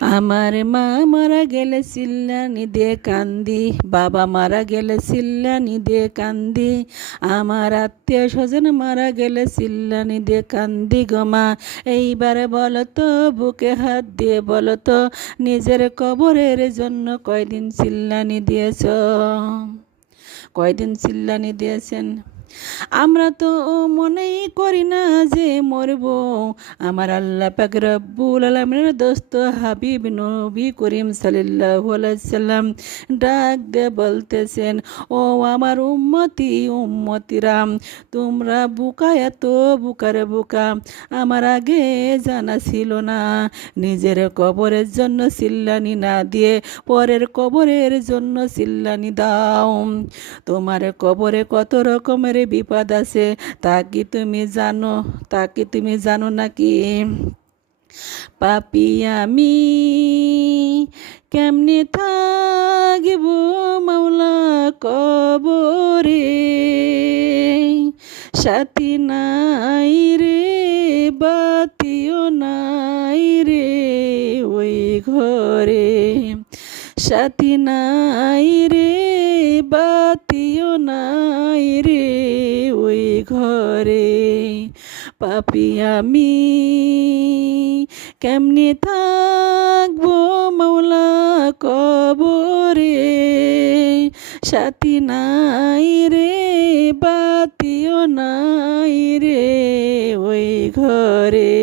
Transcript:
আমার মা মারা গেলে চিল্লানি দিয়ে কান্দি, বাবা মারা গেলে চিল্লানি দিয়ে কান্দি, আমার আত্মীয় স্বজন মারা গেলে চিল্লানি দিয়ে কান্দি গো মা। এইবারে বলো তো, বুকে হাত দিয়ে বলো তো, নিজের কবরের জন্য কয়দিন চিল্লানি দিয়েছ? কয়দিন চিল্লানি দিয়েছেন? আমরা তো মনেই করি না যে মরব। আমার আল্লাহ পাক রব্বুল আলামিনের দোস্ত হাবিব নবী করিম সাল্লাল্লাহু আলাইহি সাল্লাম ডাক দিয়ে বলতেছেন, ও আমার উম্মতিরা, তোমরা বুকা, এত বুকারে বুকা, আমার আগে জানা ছিল না। নিজের কবরের জন্য চিল্লানি না দিয়ে পরের কবরের জন্য চিল্লানি দাও। তোমার কবরে কত রকমের বিপদ আছে, তা কি তুমি জানো? তা কি তুমি জানো নাকি? পাপী আমি কেমনে থাকিব মাওলা কবরে, সাথী নাই রে, বাতিও নাই রে ওই ঘরে, সাথী নাই রে, বাতিও নাই রে ওই ঘরে। পাপী আমি কেমনে থাকবো মাওলা কবরে, সাথী নাই রে, বাতিও নাই রে ওই ঘরে।